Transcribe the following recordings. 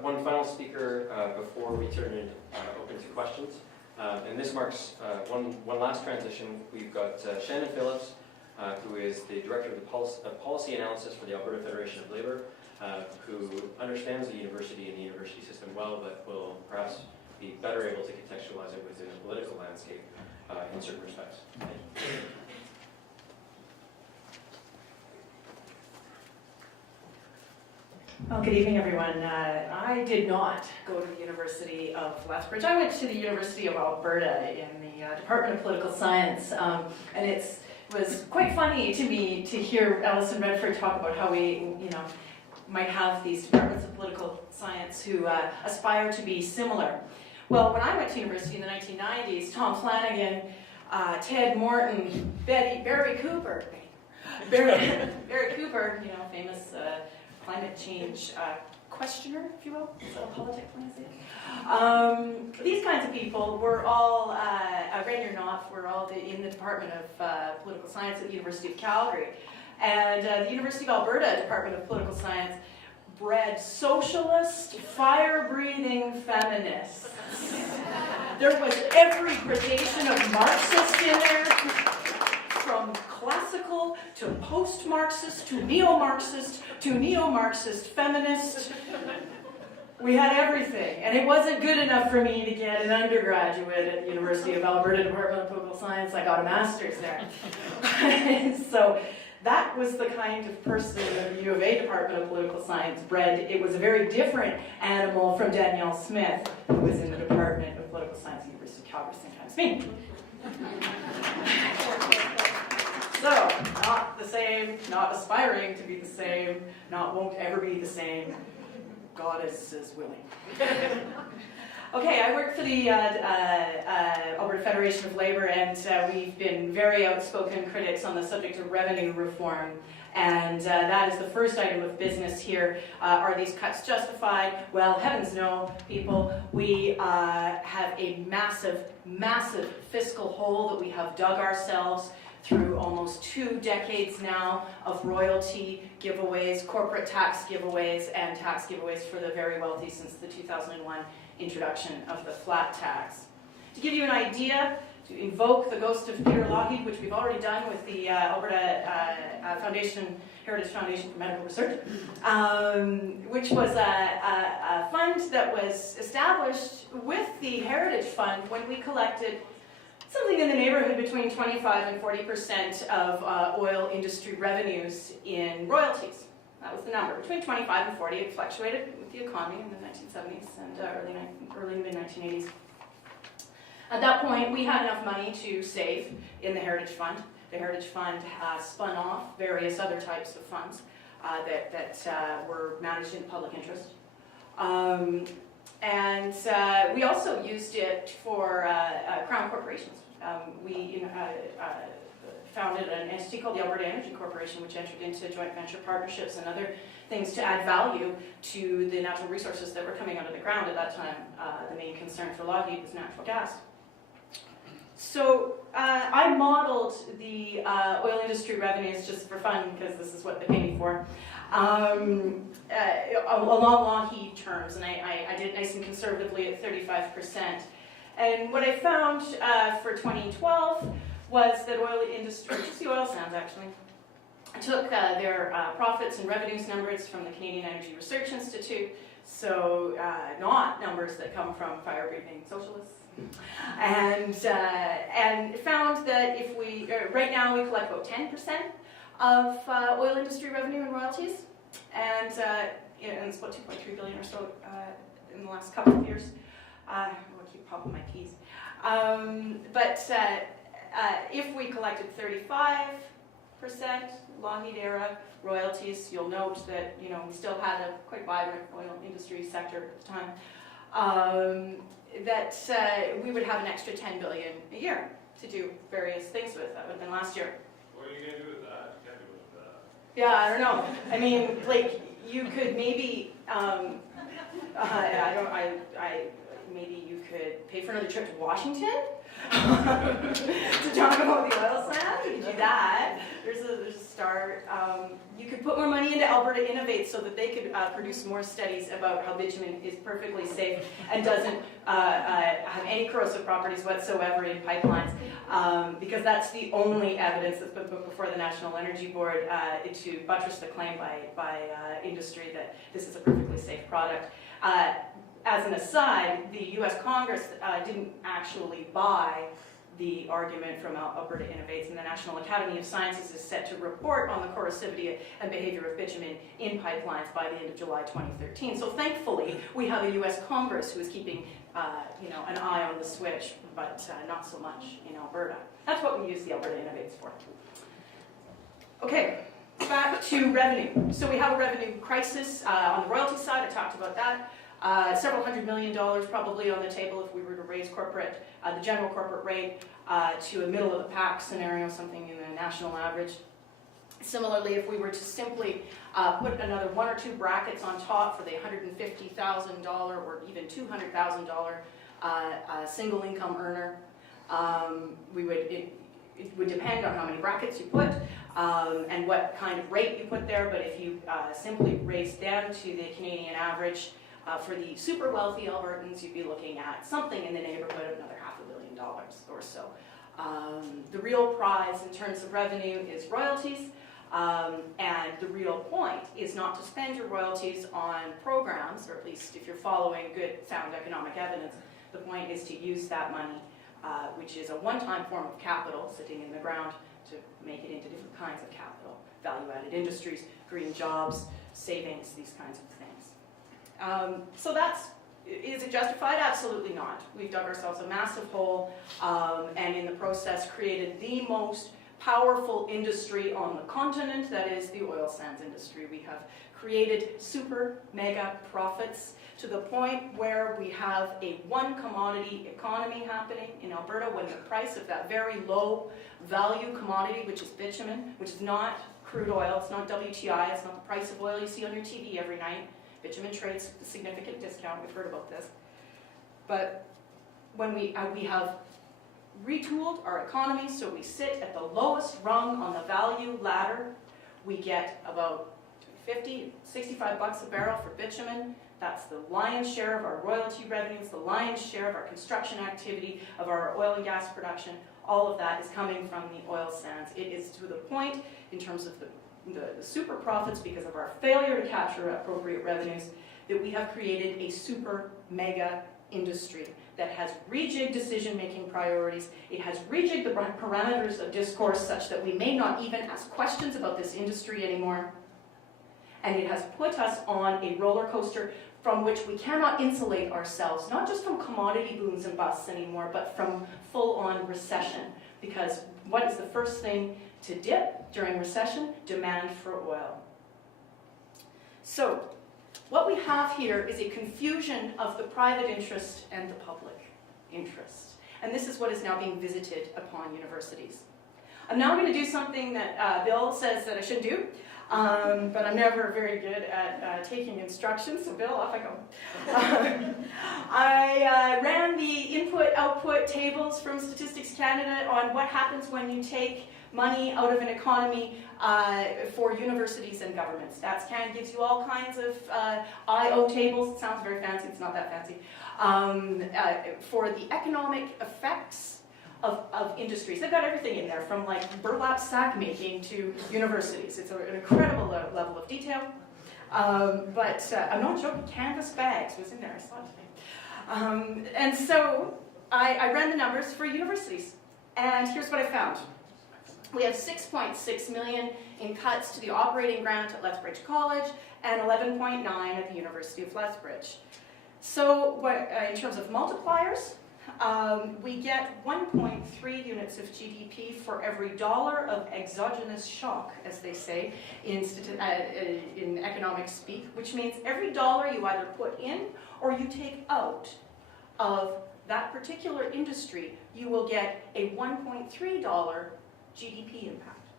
One final speaker before we turn it open to questions. And this marks one last transition. We've got Shannon Phillips, who is the Director of the Policy Analysis for the Alberta Federation of Labour, who understands the university and the university system well, but will perhaps be better able to contextualize it within the political landscape in certain respects. Well, good evening, everyone. I did not go to the University of Lethbridge. I went to the University of Alberta in the Department of Political Science, and it was quite funny to me to hear Alison Redford talk about how we, might have these departments of political science who aspire to be similar. Well, when I went to university in the 1990s, Tom Flanagan, Ted Morton, Barry Cooper, famous climate change questioner, if you will. Is that a politic when I say it? These kinds of people were all, ready or not, were all in the Department of Political Science at the University of Calgary. And the University of Alberta Department of Political Science bred socialist, fire-breathing feminists. There was every gradation of Marxist in there, from classical to post-Marxist to neo-Marxist to neo-Marxist feminist. We had everything, and it wasn't good enough for me to get an undergraduate at the University of Alberta Department of Political Science. I got a master's there. So that was the kind of person the U of A Department of Political Science bred. It was a very different animal from Danielle Smith, who was in the Department of Political Science at the University of Calgary, same time as me. So, not the same, not aspiring to be the same, not won't ever be the same. God is willing. Okay, I work for the Alberta Federation of Labour, and we've been very outspoken critics on the subject of revenue reform. And that is the first item of business here. Are these cuts justified? Well, heavens no, people. We have a massive, massive fiscal hole that we have dug ourselves through almost 2 decades now of royalty giveaways, corporate tax giveaways, and tax giveaways for the very wealthy since the 2001 introduction of the flat tax. To give you an idea, to invoke the ghost of Peter Lougheed, which we've already done with the Alberta Heritage Foundation for Medical Research, which was a fund that was established with the Heritage Fund when we collected something in the neighborhood between 25 and 40% of oil industry revenues in royalties. That was the number. Between 25 and 40, it fluctuated with the economy in the 1970s and early mid-1980s. At that point, we had enough money to save in the Heritage Fund. The Heritage Fund spun off various other types of funds that were managed in the public interest. And we also used it for Crown corporations. We founded an entity called the Alberta Energy Corporation, which entered into joint venture partnerships and other things to add value to the natural resources that were coming out of the ground at that time. The main concern for Lougheed was natural gas. So I modeled the oil industry revenues just for fun, because this is what they pay me for, along Lougheed terms, and I did it nice and conservatively at 35%. And what I found for 2012 was that oil industry, just the oil sands actually, took their profits and revenues numbers from the Canadian Energy Research Institute, so not numbers that come from fire-breathing socialists, and found that if we, right now we collect about 10% of oil industry revenue and royalties, and it's about 2.3 billion or so in the last couple of years. I keep popping my keys. But if we collected 35% Lougheed era royalties, you'll note that we still had a quite vibrant oil industry sector at the time. That we would have an extra 10 billion a year to do various things with. That would have been last year. What are you going to do with that? You can't do with that. Yeah, I don't know. I mean, like, you could maybe, maybe you could pay for another trip to Washington to talk about the oil sands. You could do that. There's a start. You could put more money into Alberta Innovates so that they could produce more studies about how bitumen is perfectly safe and doesn't have any corrosive properties whatsoever in pipelines, because that's the only evidence that's been put before the National Energy Board to buttress the claim by industry that this is a perfectly safe product. As an aside, the U.S. Congress didn't actually buy the argument from Alberta Innovates, and the National Academy of Sciences is set to report on the corrosivity and behavior of bitumen in pipelines by the end of July 2013. So thankfully, we have a U.S. Congress who is keeping an eye on the switch, but not so much in Alberta. That's what we use the Alberta Innovates for. Okay, back to revenue. So we have a revenue crisis on the royalty side. I talked about that. Several $100 million probably on the table if we were to raise the general corporate rate to a middle of the pack scenario, something in the national average. Similarly, if we were to simply put another one or two brackets on top for the $150,000 or even $200,000 single income earner, it would depend on how many brackets you put and what kind of rate you put there, but if you simply raise down to the Canadian average, for the super wealthy Albertans, you'd be looking at something in the neighborhood of another $500 million or so. The real prize in terms of revenue is royalties, and the real point is not to spend your royalties on programs, or at least if you're following good, sound economic evidence, the point is to use that money, which is a one-time form of capital sitting in the ground, to make it into different kinds of capital, value-added industries, green jobs, savings, these kinds of things. So is it justified? Absolutely not. We've dug ourselves a massive hole and in the process created the most powerful industry on the continent, that is the oil sands industry. We have created super mega profits to the point where we have a one commodity economy happening in Alberta when the price of that very low value commodity, which is bitumen, which is not crude oil, it's not WTI, it's not the price of oil you see on your TV every night. Bitumen trades a significant discount, we've heard about this. But when we have retooled our economy so we sit at the lowest rung on the value ladder, we get about 50, 65 bucks a barrel for bitumen. That's the lion's share of our royalty revenues, the lion's share of our construction activity, of our oil and gas production. All of that is coming from the oil sands. It is to the point, in terms of the super profits, because of our failure to capture appropriate revenues, that we have created a super mega industry that has rejigged decision-making priorities. It has rejigged the parameters of discourse such that we may not even ask questions about this industry anymore. And it has put us on a roller coaster from which we cannot insulate ourselves, not just from commodity booms and busts anymore, but from full-on recession. Because what is the first thing to dip during recession? Demand for oil. So, what we have here is a confusion of the private interest and the public interest. And this is what is now being visited upon universities. I'm now going to do something that Bill says that I shouldn't do, but I'm never very good at taking instructions, so Bill, off I go. I ran the input-output tables from Statistics Canada on what happens when you take money out of an economy for universities and governments. Stats Canada gives you all kinds of I/O tables. It sounds very fancy, it's not that fancy. For the economic effects of industries. They've got everything in there, from like burlap sack making to universities. It's an incredible level of detail. But I'm not joking, canvas bags was in there, I saw it today. And so I ran the numbers for universities. And here's what I found. We have $6.6 million in cuts to the operating grant at Lethbridge College and $11.9 at the University of Lethbridge. So in terms of multipliers, we get 1.3 units of GDP for every dollar of exogenous shock, as they say in economic speak, which means every dollar you either put in or you take out of that particular industry, you will get a $1.3 GDP impact.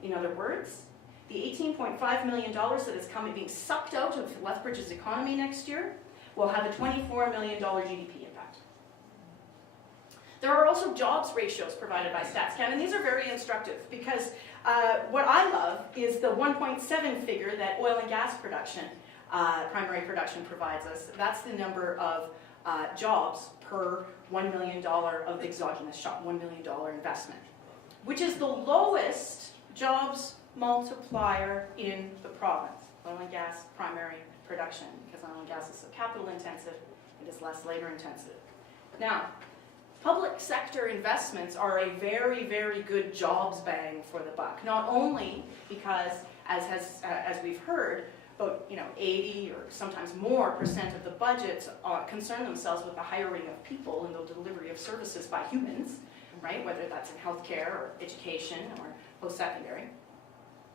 In other words, the $18.5 million that is being sucked out of Lethbridge's economy next year will have a $24 million GDP impact. also jobs ratios provided by StatsCan, and these are very instructive because what I love is the 1.7 figure that oil and gas production, primary production provides us. That's the number of jobs per $1 million of exogenous shock, $1 million investment, which is the lowest jobs multiplier in the province, oil and gas primary production, because oil and gas is so capital intensive, it is less labor intensive. Now, public sector investments are a very, very good jobs bang for the buck, not only because, as we've heard, about 80 or sometimes more % of the budgets concern themselves with the hiring of people and the delivery of services by humans, right? Whether that's in healthcare or education or post-secondary.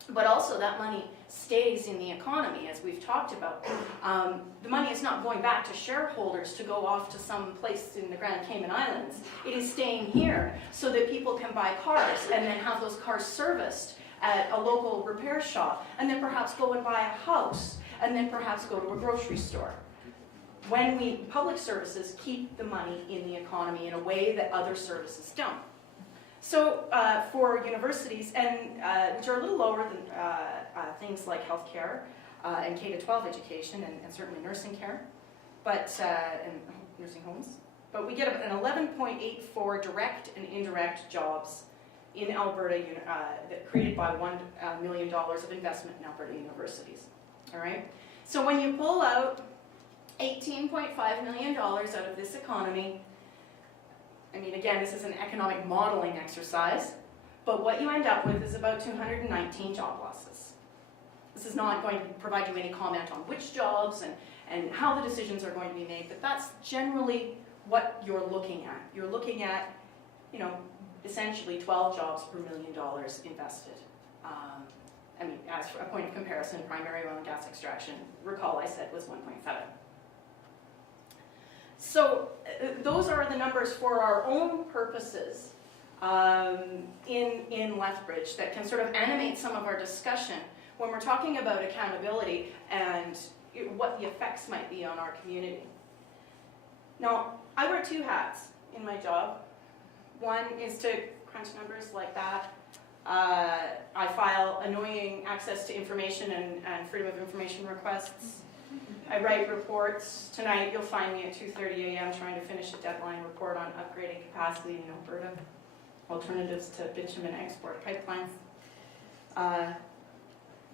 But also that money stays in the economy, as we've talked about. The money is not going back to shareholders to go off to some place in the Grand Cayman Islands. It is staying here so that people can buy cars and then have those cars serviced at a local repair shop, and then perhaps go and buy a house, and then perhaps go to a grocery store. Public services keep the money in the economy in a way that other services don't. So for universities, and which are a little lower than things like healthcare and K-12 education, and certainly nursing care, and nursing homes, but we get an 11.84 direct and indirect jobs in Alberta, that created by $1 million of investment in Alberta universities. All right. So when you pull out $18.5 million out of this economy, I mean, again, this is an economic modeling exercise, but what you end up with is about 219 job losses. This is not going to provide you any comment on which jobs and how the decisions are going to be made, but that's generally what you're looking at. You're looking at, essentially 12 jobs per $1 million invested. I mean, as for a point of comparison, primary oil and gas extraction, recall I said was 1.7. So those are the numbers for our own purposes in Lethbridge that can sort of animate some of our discussion when we're talking about accountability and what the effects might be on our community. Now, I wear two hats in my job. One is to crunch numbers like that. I file annoying access to information and freedom of information requests. I write reports. Tonight you'll find me at 2:30 a.m. trying to finish a deadline report on upgrading capacity in Alberta, alternatives to bitumen export pipelines.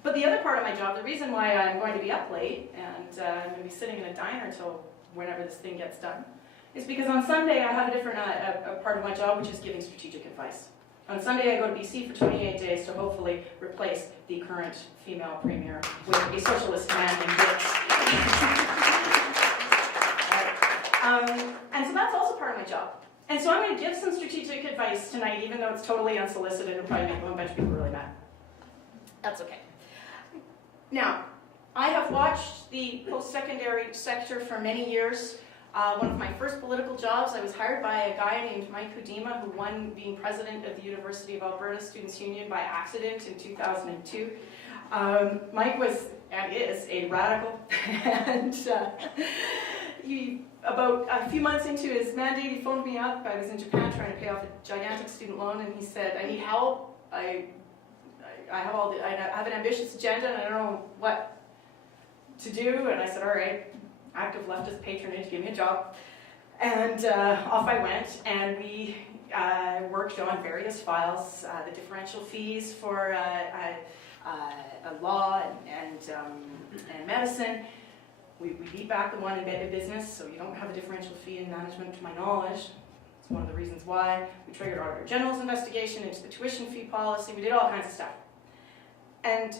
But the other part of my job, the reason why I'm going to be up late and I'm going to be sitting in a diner till whenever this thing gets done, is because on Sunday I have a different a part of my job, which is giving strategic advice. On Sunday I go to BC for 28 days to hopefully replace the current female premier with a socialist man named Phillips. And so that's also part of my job. And so I'm going to give some strategic advice tonight, even though it's totally unsolicited and probably make a bunch of people really mad. That's okay. Now, I have watched the post-secondary sector for many years. One of my first political jobs, I was hired by a guy named Mike Hudima, who won being president of the University of Alberta Students' Union by accident in 2002. Mike was, and is, a radical, and about a few months into his mandate, he phoned me up. I was in Japan trying to pay off a gigantic student loan, and he said, I need help. I have an ambitious agenda, and I don't know what to do. And I said, all right, active leftist patronage, give me a job. And off I went, and we worked on various files, the differential fees for law and medicine. We beat back the one in business, so you don't have a differential fee in management, to my knowledge. It's one of the reasons why. We triggered Auditor General's investigation into the tuition fee policy. We did all kinds of stuff. And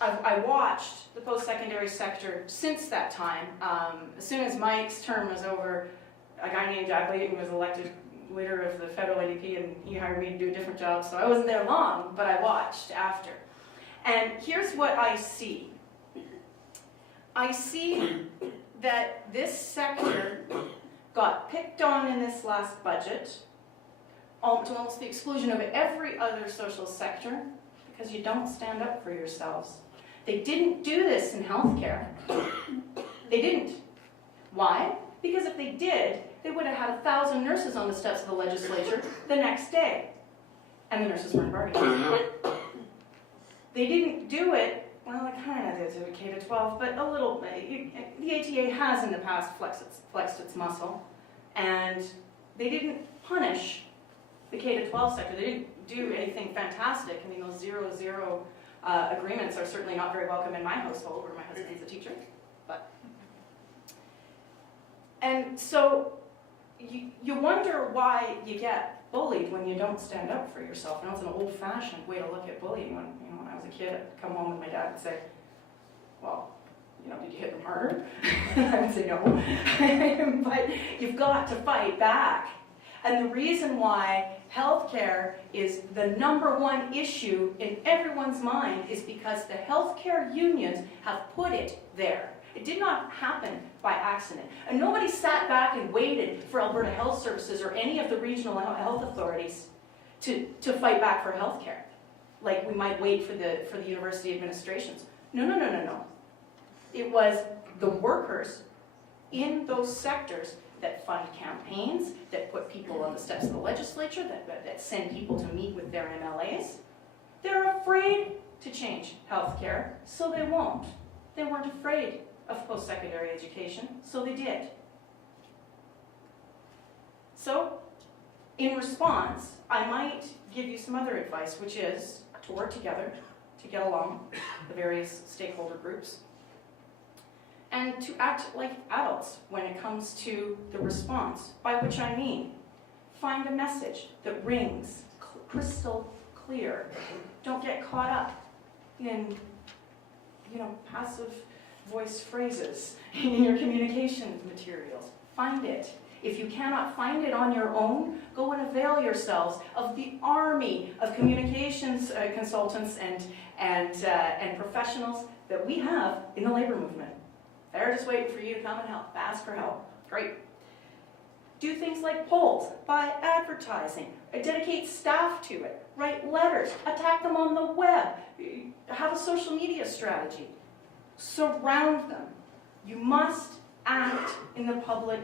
I watched the post-secondary sector since that time. As soon as Mike's term was over, a guy named Jack Layton was elected leader of the federal ADP, and he hired me to do a different job, so I wasn't there long, but I watched after. And here's what I see. I see that this sector got picked on in this last budget, to almost the exclusion of every other social sector, because you don't stand up for yourselves. They didn't do this in healthcare. They didn't. Why? Because if they did, they would have had 1,000 nurses on the steps of the legislature the next day. And the nurses weren't bargaining. They didn't do it, well, it kind of did to K-12, but a little bit. The ATA has in the past flexed its muscle, and they didn't punish the K-12 sector. They didn't do anything fantastic. I mean, those 0-0 agreements are certainly not very welcome in my household, where my husband's a teacher. And so you wonder why you get bullied when you don't stand up for yourself. And it's an old-fashioned way to look at bullying. When I was a kid, I'd come home with my dad and say, well, did you hit them harder? I would say no. But you've got to fight back. And the reason why healthcare is the #1 issue in everyone's mind is because the healthcare unions have put it there. It did not happen by accident. And nobody sat back and waited for Alberta Health Services or any of the regional health authorities to fight back for healthcare, like we might wait for the university administrations. No. It was the workers in those sectors that fund campaigns, that put people on the steps of the legislature, that send people to meet with their MLAs. They're afraid to change healthcare, so they won't. They weren't afraid of post-secondary education, so they did. So, in response, I might give you some other advice, which is to work together, to get along, the various stakeholder groups, and to act like adults when it comes to the response, by which I mean, find a message that rings crystal clear. Don't get caught up in, passive voice phrases in your communication materials. Find it. If you cannot find it on your own, go and avail yourselves of the army of communications consultants and professionals that we have in the labor movement. They're just waiting for you to come and help. Ask for help. Great. Do things like polls, buy advertising, dedicate staff to it, write letters, attack them on the web, have a social media strategy. Surround them. You must act in the public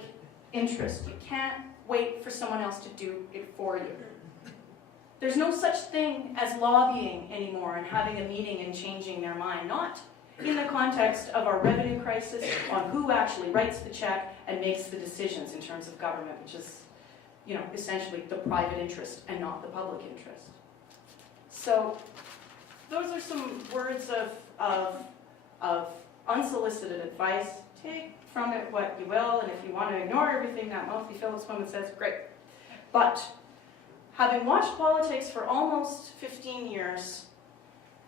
interest. You can't wait for someone else to do it for you. There's no such thing as lobbying anymore and having a meeting and changing their mind. Not in the context of our revenue crisis on who actually writes the check and makes the decisions in terms of government, which is, essentially the private interest and not the public interest. So those are some words of unsolicited advice. Take from it what you will, and if you want to ignore everything that mouthy Phillips woman says, great. But having watched politics for almost 15 years,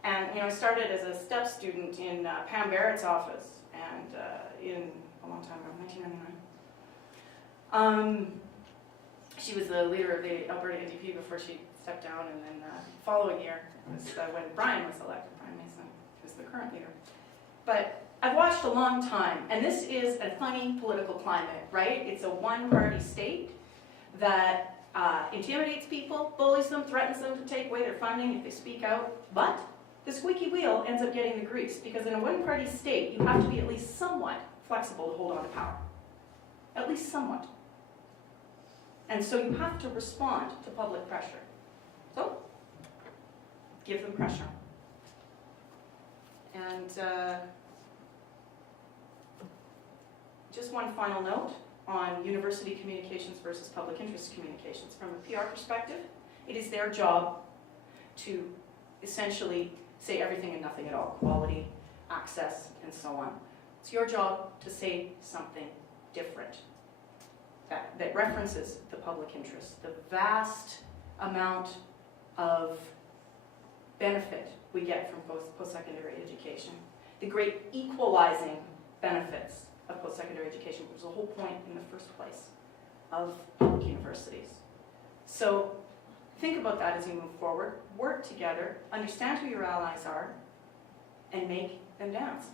and I started as a step student in Pam Barrett's office, and in a long time ago, 1999. She was the leader of the Alberta NDP before she stepped down, and then the following year was when Brian was elected, Brian Mason, who's the current leader. But I've watched a long time, and this is a funny political climate, right? It's a one-party state that intimidates people, bullies them, threatens them to take away their funding if they speak out. But the squeaky wheel ends up getting the grease, because in a one-party state, you have to be at least somewhat flexible to hold on to power. At least somewhat. And so you have to respond to public pressure. So, give them pressure. And just one final note on university communications versus public interest communications. From a PR perspective, it is their job to essentially say everything and nothing at all. Quality, access, and so on. It's your job to say something different that references the public interest, the vast amount of benefit we get from post-secondary education, the great equalizing benefits of post-secondary education, which was the whole point in the first place of public universities. So think about that as you move forward, work together, understand who your allies are, and make them dance.